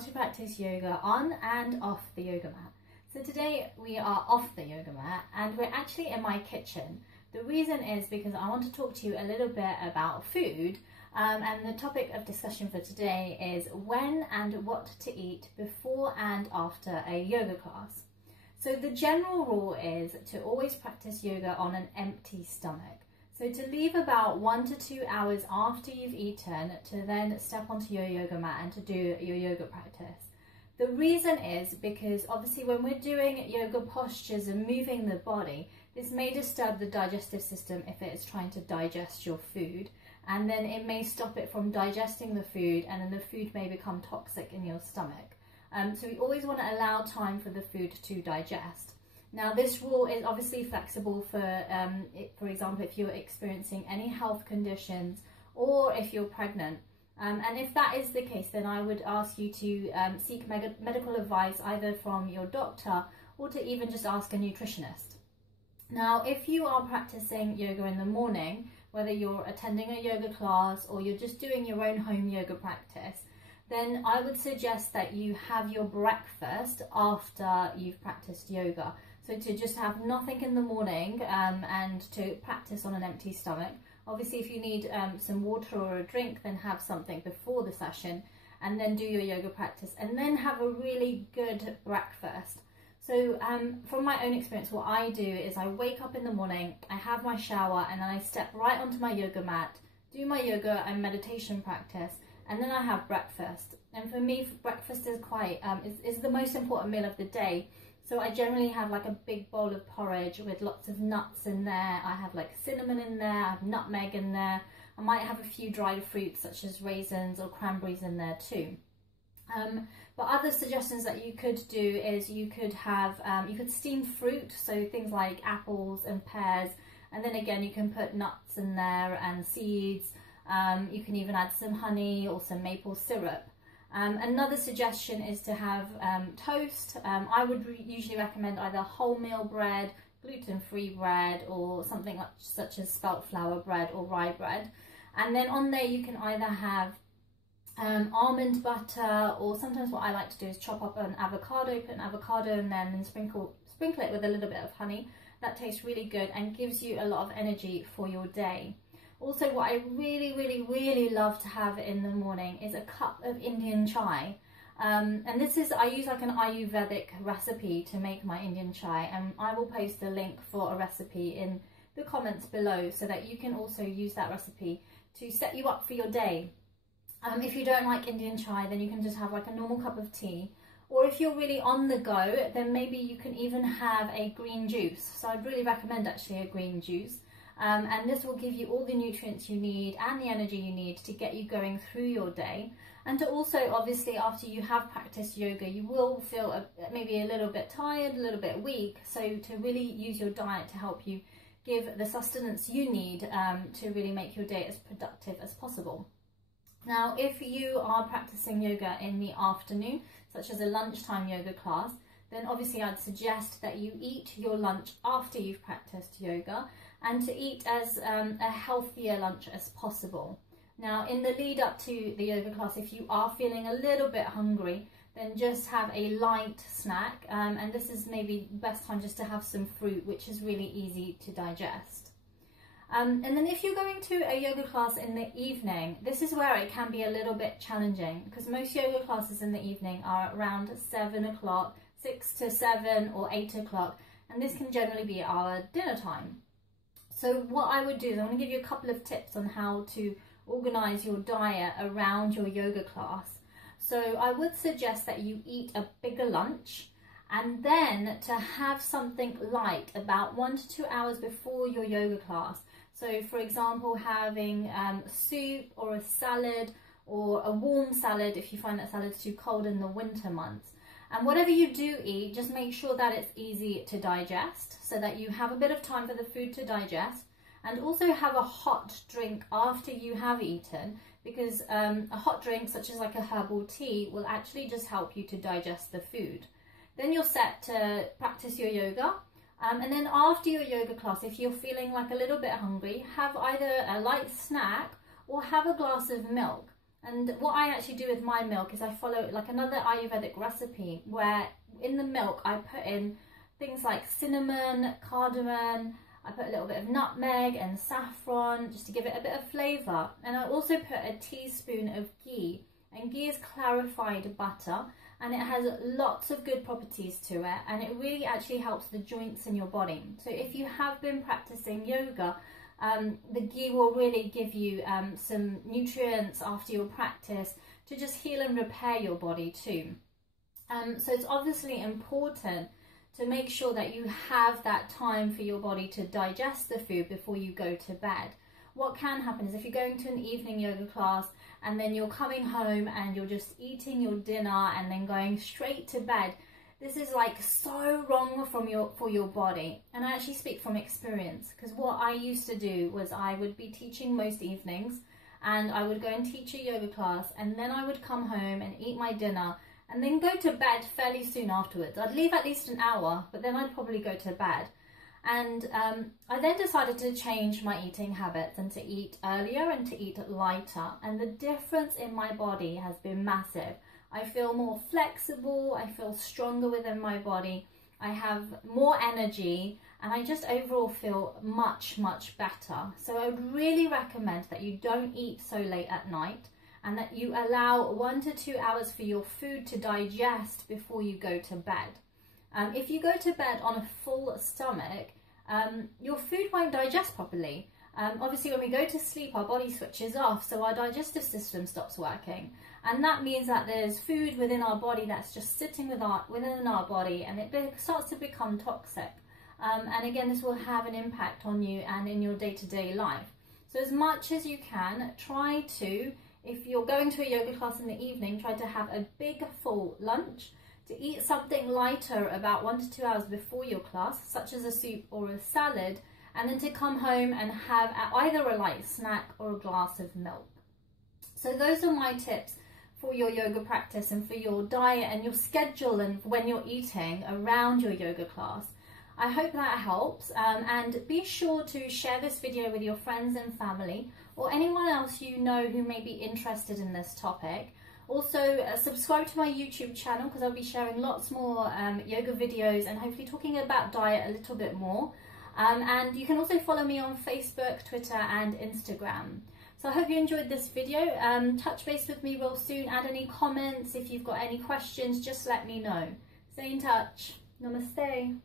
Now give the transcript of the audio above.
to practice yoga on and off the yoga mat. So today we are off the yoga mat and we're actually in my kitchen. The reason is because I want to talk to you a little bit about food, and the topic of discussion for today is when and what to eat before and after a yoga class. So the general rule is to always practice yoga on an empty stomach. So to leave about 1 to 2 hours after you've eaten to then step onto your yoga mat and to do your yoga practice. The reason is because obviously when we're doing yoga postures and moving the body, this may disturb the digestive system if it is trying to digest your food, and then it may stop it from digesting the food, and then the food may become toxic in your stomach. So we always want to allow time for the food to digest. Now this rule is obviously flexible for example, if you're experiencing any health conditions or if you're pregnant. And if that is the case, then I would ask you to seek medical advice either from your doctor or to even just ask a nutritionist. Now, if you are practicing yoga in the morning, whether you're attending a yoga class or you're just doing your own home yoga practice, then I would suggest that you have your breakfast after you've practiced yoga. So to just have nothing in the morning and to practice on an empty stomach. Obviously, if you need some water or a drink, then have something before the session and then do your yoga practice and then have a really good breakfast. So from my own experience, what I do is I wake up in the morning, I have my shower, and then I step right onto my yoga mat, do my yoga and meditation practice, and then I have breakfast. And for me, breakfast is quite is the most important meal of the day. So I generally have like a big bowl of porridge with lots of nuts in there. I have like cinnamon in there, I have nutmeg in there. I might have a few dried fruits such as raisins or cranberries in there too. But other suggestions that you could do is you could have, you could steam fruit, so things like apples and pears. And then again, you can put nuts in there and seeds. You can even add some honey or some maple syrup. Another suggestion is to have toast. I would usually recommend either wholemeal bread, gluten-free bread, or something such as spelt flour bread or rye bread. And then on there you can either have almond butter, or sometimes what I like to do is chop up an avocado, put an avocado in there and then sprinkle it with a little bit of honey. That tastes really good and gives you a lot of energy for your day. Also, what I really love to have in the morning is a cup of Indian chai. And this is, I use like an Ayurvedic recipe to make my Indian chai, and I will post a link for a recipe in the comments below so that you can also use that recipe to set you up for your day. If you don't like Indian chai, then you can just have like a normal cup of tea. Or if you're really on the go, then maybe you can even have a green juice. So I'd really recommend actually a green juice. And this will give you all the nutrients you need and the energy you need to get you going through your day. And to also, obviously, after you have practiced yoga, you will feel maybe a little bit tired, a little bit weak. So to really use your diet to help you give the sustenance you need to really make your day as productive as possible. Now, if you are practicing yoga in the afternoon, such as a lunchtime yoga class, then obviously I'd suggest that you eat your lunch after you've practiced yoga, and to eat as a healthier lunch as possible. Now, in the lead up to the yoga class, if you are feeling a little bit hungry, then just have a light snack, and this is maybe the best time just to have some fruit, which is really easy to digest. And then if you're going to a yoga class in the evening, this is where it can be a little bit challenging, because most yoga classes in the evening are around 7 o'clock, 6 to 7 or 8 o'clock, and this can generally be our dinner time. So what I would do is I want to give you a couple of tips on how to organise your diet around your yoga class. So I would suggest that you eat a bigger lunch, and then to have something light about 1 to 2 hours before your yoga class. So for example, having soup or a salad, or a warm salad if you find that salad's too cold in the winter months. And whatever you do eat, just make sure that it's easy to digest so that you have a bit of time for the food to digest, and also have a hot drink after you have eaten, because a hot drink such as like a herbal tea will actually just help you to digest the food. Then you're set to practice your yoga. And then after your yoga class, if you're feeling like a little bit hungry, have either a light snack or have a glass of milk. And what I actually do with my milk is I follow like another Ayurvedic recipe where in the milk I put in things like cinnamon, cardamom, I put a little bit of nutmeg and saffron just to give it a bit of flavour. And I also put a teaspoon of ghee, and ghee is clarified butter and it has lots of good properties to it, and it really actually helps the joints in your body. So if you have been practicing yoga, the ghee will really give you some nutrients after your practice to just heal and repair your body too. So it's obviously important to make sure that you have that time for your body to digest the food before you go to bed. What can happen is if you're going to an evening yoga class and then you're coming home and you're just eating your dinner and then going straight to bed, this is like so wrong for your body. And I actually speak from experience, because what I used to do was I would be teaching most evenings and I would go and teach a yoga class, and then I would come home and eat my dinner and then go to bed fairly soon afterwards. I'd leave at least an hour, but then I'd probably go to bed. And I then decided to change my eating habits and to eat earlier and to eat lighter. And the difference in my body has been massive. I feel more flexible, I feel stronger within my body, I have more energy, and I just overall feel much, much better. So I would really recommend that you don't eat so late at night, and that you allow 1 to 2 hours for your food to digest before you go to bed. If you go to bed on a full stomach, your food won't digest properly. Obviously, when we go to sleep, our body switches off, so our digestive system stops working. And that means that there's food within our body that's just sitting within our body, and it starts to become toxic. And again, this will have an impact on you and in your day-to-day life. So as much as you can, try to, if you're going to a yoga class in the evening, try to have a big full lunch, to eat something lighter about 1 to 2 hours before your class, such as a soup or a salad, and then to come home and have either a light snack or a glass of milk. So those are my tips for your yoga practice and for your diet and your schedule and when you're eating around your yoga class. I hope that helps, and be sure to share this video with your friends and family or anyone else you know who may be interested in this topic. Also, subscribe to my YouTube channel, because I'll be sharing lots more yoga videos and hopefully talking about diet a little bit more. And you can also follow me on Facebook, Twitter and Instagram. So I hope you enjoyed this video. Touch base with me real soon. Add any comments. If you've got any questions, just let me know. Stay in touch. Namaste.